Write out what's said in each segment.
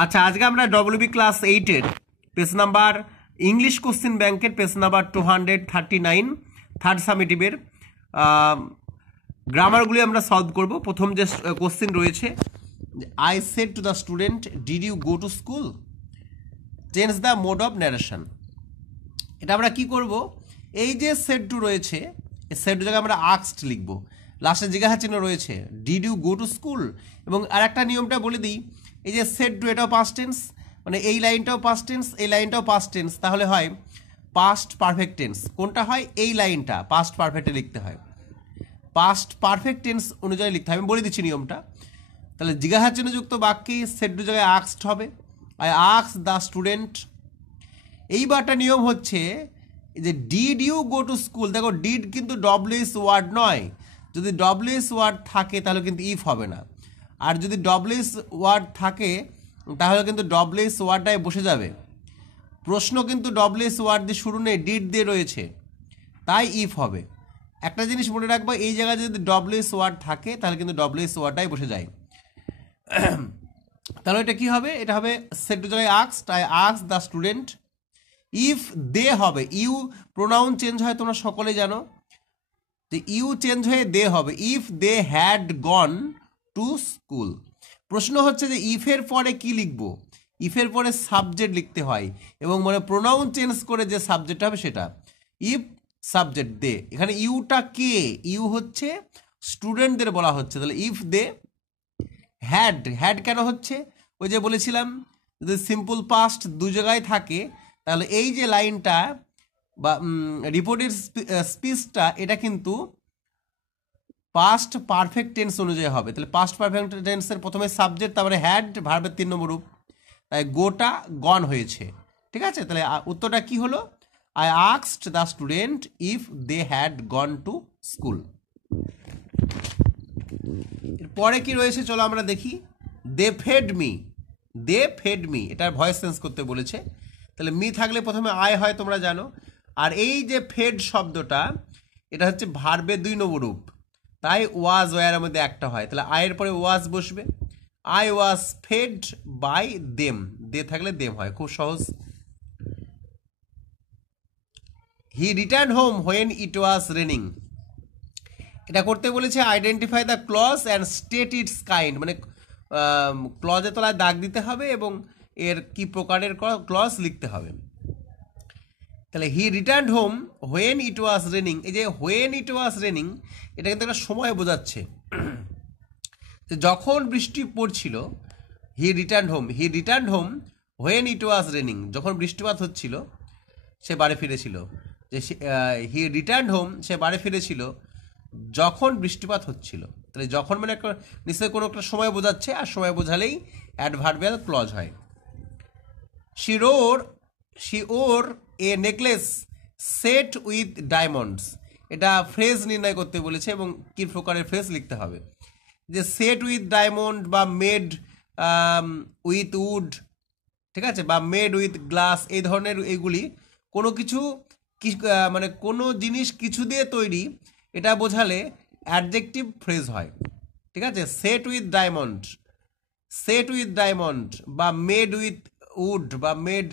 আচ্ছা, আজকে আমরা ডব্লিউবি ক্লাস 8-এর পেজ নাম্বার ইংলিশ কোশ্চেন ব্যাংকের পেজ নাম্বার 239 থার্ড সামেটিভের গ্রামারগুলি আমরা সলভ করব। প্রথম যে কোশ্চেন রয়েছে, I said to the student, did you go to school? Change the mode of narration. এটা আমরা কি করব, এই যে সেড টু রয়েছে, এই সেড টু জায়গায় আমরা আস্কড লিখব। লাস্টে জিজ্ঞাসা চিহ্ন রয়েছে, did you go to school. এবং আরেকটা নিয়মটা বলে দিই, এই যে সেড টু এটাও পাস্ট টেন্স, মানে এই লাইনটাও পাস্ট টেন্স, এই লাইনটাও পাস্ট টেন্স, তাহলে হয় পাস্ট পারফেক্ট টেন্স। কোনটা হয়? এই লাইনটা পাস্ট পারফেক্টে লিখতে হয়, পাস্ট পারফেক্ট টেন্স অনুযায়ী লিখতে হয়। আমি বলে দিচ্ছি নিয়মটা। তাহলে জিজ্ঞাসা চিহ্নযুক্ত বাক্যে সেড টু জায়গায় আস্কড হবে, আই আস্কড দ্য স্টুডেন্ট। এইবারটা নিয়ম হচ্ছে যে did you go to school. দেখো, ডিড কিন্তু ডব্লিউএস ওয়ার্ড নয়। যদি ডব্লিউএস ওয়ার্ড থাকে তাহলে কিন্তু ইফ হবে না, আর যদি ডব্লিউএস ওয়ার্ড থাকে তাহলে কিন্তু ডব্লিউএস ওয়ার্ডটাই বসে যাবে। প্রশ্ন কিন্তু ডব্লিউএস ওয়ার্ড দিয়ে শুরু নেই, ডিড দিয়ে রয়েছে, তাই ইফ হবে। একটা জিনিস মনে রাখবা, এই জায়গায় যদি ডব্লিউএস ওয়ার্ড থাকে তাহলে কিন্তু ডব্লিউএস ওয়ার্ডটাই বসে যায়। তাহলে এটা কি হবে? এটা হবে সেড টু জায়গায় asked, I asked the student. If they হবে, ইউ প্রোনাউন চেঞ্জ হয়, তোমরা সকলে জানো, যে ইউ চেঞ্জ হয়ে দে হবে। If they had gone to school. প্রশ্ন হচ্ছে যে ইফের পরে কি লিখবো? ইফের পরে সাবজেক্ট লিখতে হয়, এবং মানে প্রোনাউন চেঞ্জ করে যে সাবজেক্ট হবে সেটা। ইফ সাবজেক্ট দে, এখানে ইউটা কে? ইউ হচ্ছে স্টুডেন্টদের বলা হচ্ছে। তাহলে ইফ দে হ্যাড, হ্যাড কেন হচ্ছে? ওই যে বলেছিলাম, যদি সিম্পল পাস্ট দু জায়গায় থাকে তাহলে এই যে লাইনটা বা রিপোর্টের স্পিচটা, এটা কিন্তু পাস্ট পারফেক্ট টেন্স অনুযায়ী হবে। তাহলে পাস্ট পারফেক্ট টেন্সের প্রথমে সাবজেক্ট, তারপরে হ্যাড, ভার্বের 3 নম্বর রূপ, তাই গোটা গন হয়েছে। ঠিক আছে, তাহলে উত্তরটা কি হলো? I asked the student if they had gone to school. পরে কি রয়েছে চলো আমরা দেখি। They fed me, they fed me, এটার ভয়েস চেঞ্জ করতে বলেছে। তাহলে মি থাকলে প্রথমে আই হয়, তোমরা জানো। আর এই যে ফেড শব্দটা, এটা হচ্ছে ভার্বের 2 নম্বর রূপ, তাই ওয়াজ ওয়ারের মধ্যে একটা হয়। তাহলে আয়ের পরে ওয়াজ বসবে। I was fed by them, they থাকলে দেম হয়, খুব সহজ। He return home when it was raining. এটা করতে বলেছে identify the clause and state its kind, মানে ক্লজের তলায় দাগ দিতে হবে এবং এর কি প্রকারের ক্লজ লিখতে হবে। তাহলে হি return home when it was raining, এই যে হোয়েন ইট ওয়াজ রেনিং, এটা কিন্তু একটা সময় বোঝাচ্ছে, যখন বৃষ্টি পড়ছিল। হি return home, he return home when it was raining, যখন বৃষ্টিপাত হচ্ছিল সে বাড়ি ফিরেছিল। যে হি রিটার্ন হোম, সে বাড়ি ফিরেছিল যখন বৃষ্টিপাত হচ্ছিল। তাহলে যখন মানে একটা নিশ্চয়ই কোনো একটা সময় বোঝাচ্ছে, আর সময় বোঝালেই অ্যাডভার্বিয়াল ক্লজ হয়। She or A necklace set with diamonds. এটা ফ্রেজ নির্ণয় করতে বলেছে এবং কি প্রকারের ফ্রেজ লিখতে হবে। যে সেট উইথ ডায়মন্ড বা মেড উইথ উড, ঠিক আছে, বা মেড উইথ গ্লাস, এই ধরনের এইগুলি কোনো কিছু মানে কোনো জিনিস কিছু দিয়ে তৈরি, এটা বোঝালে অ্যাডজেক্টিভ ফ্রেজ হয়। ঠিক আছে, set with diamond, set with diamond, বা মেড উইথ উড, বা মেড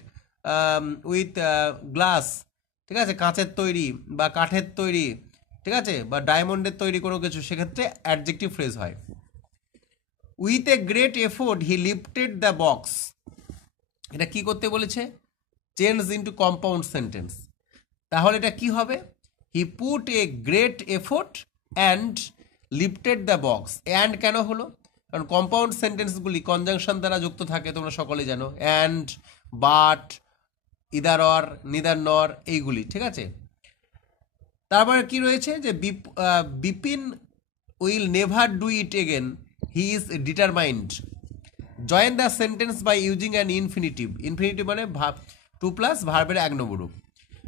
উইথ গ্লাস, ঠিক আছে, কাঁচের তৈরি বা কাঠের তৈরি, ঠিক আছে, বা ডায়মন্ডের তৈরি কোনো কিছু, সেক্ষেত্রে অ্যাডজেক্টিভ ফ্রেজ হয়। With a great effort he lifted the box, এটা কি করতে বলেছে? Change into compound sentence. তাহলে এটা কি হবে? He put a great effort and lifted the box. And কেন হলো? কারণ কম্পাউন্ড সেন্টেন্সগুলি কনজাংশন দ্বারা যুক্ত থাকে, তোমরা সকলে জানো, and, but, either or, neither nor, এইগুলি। ঠিক আছে, তারপরে কি রয়েছে? যে Bipin will never do it again, he is determined. Join the sentence by using an infinitive. Infinitive মানে 2 প্লাস ভার্বের 1 নম্বর রূপ।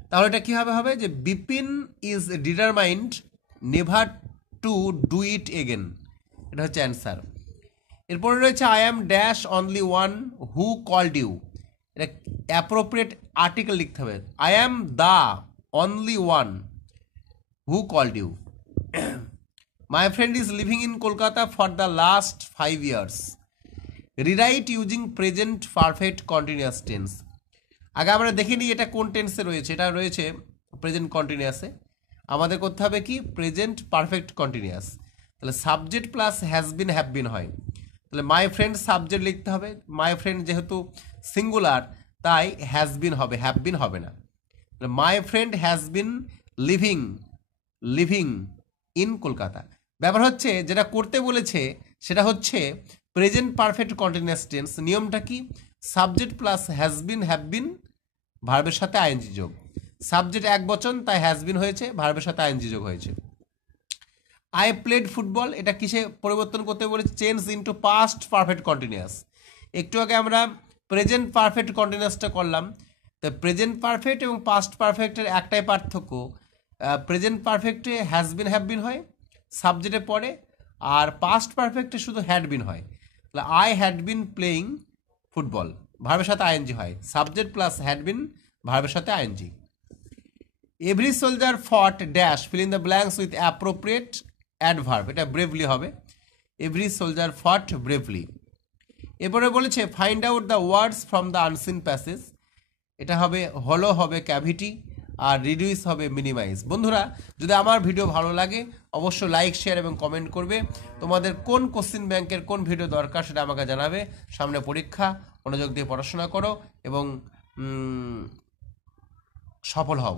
তাহলে এটা কীভাবে হবে? যে Bipin is determined never to do it again, এটা হচ্ছে অ্যান্সার। এরপরে রয়েছে I am dash only one who called you. এটা অ্যাপ্রোপ্রিয়েট আর্টিকেল লিখতে হবে। I am the only one who called you. My friend is living in Kolkata for the last 5 years. Rewrite using present perfect continuous tense. আগে আমরা দেখে নিই এটা কোন টেন্সে রয়েছে। এটা রয়েছে প্রেজেন্ট কন্টিনিউয়াসে। আমাদের করতে হবে কি প্রেজেন্ট পারফেক্ট কন্টিনিউয়াস। তাহলে subject plus has been have been হয়। তাহলে মাই ফ্রেন্ড সাবজেক্ট লিখতে হবে, মাই ফ্রেন্ড যেহেতু সিঙ্গুলার তাই হ্যাজ বিন হবে, হ্যাভ বিন হবে না। My friend has been living living in Kolkata. ব্যাপার হচ্ছে যেটা করতে বলেছে সেটা হচ্ছে প্রেজেন্ট পারফেক্ট কন্টিনিউয়াস টেন্স। নিয়মটা কি subject plus has been have বিন ভার্বের সাথে আইএনজি যোগ। সাবজেক্ট এক বচন তাই হ্যাজ বিন হয়েছে, ভার্বের সাথে আইএনজি যোগ হয়েছে। আই প্লেড ফুটবল, এটা কিসে পরিবর্তন করতে বলেছে change into past perfect continuous. একটু আগে আমরা প্রেজেন্ট পারফেক্ট কন্টিনিউয়াসটা করলাম। তো প্রেজেন্ট পারফেক্ট এবং পাস্ট পারফেক্টের একটাই পার্থক্য, প্রেজেন্ট পারফেক্টে হ্যাজ বিন হ্যাভ বিন হয় সাবজেক্টে পড়ে, আর পাস্ট পারফেক্টে শুধু হ্যাড বিন হয়। তাহলে I had been playing football ভার্বের সাথে আইএনজি হয়, সাবজেক্ট প্লাস হ্যাড বিন ভার্বের সাথে আইএনজি। এভরি সোলজার ফট dash fill in the blanks with appropriate adverb, এটা ব্রেভলি হবে, এভরি সোলজার ফট ব্রেভলি। এরপরে বলেছে find out the words from the unseen passage, এটা হবে হলো হবে ক্যাভিটি, আর রিডিউস হবে মিনিমাইজ। বন্ধুরা যদি আমার ভিডিও ভালো লাগে অবশ্যই লাইক শেয়ার এবং কমেন্ট করবে। তোমাদের কোন কোশ্চিন ব্যাংকের কোন ভিডিও দরকার সেটা আমাকে জানাবে। সামনে পরীক্ষা, মনোযোগ দিয়ে পড়াশোনা করো এবং সফল হও।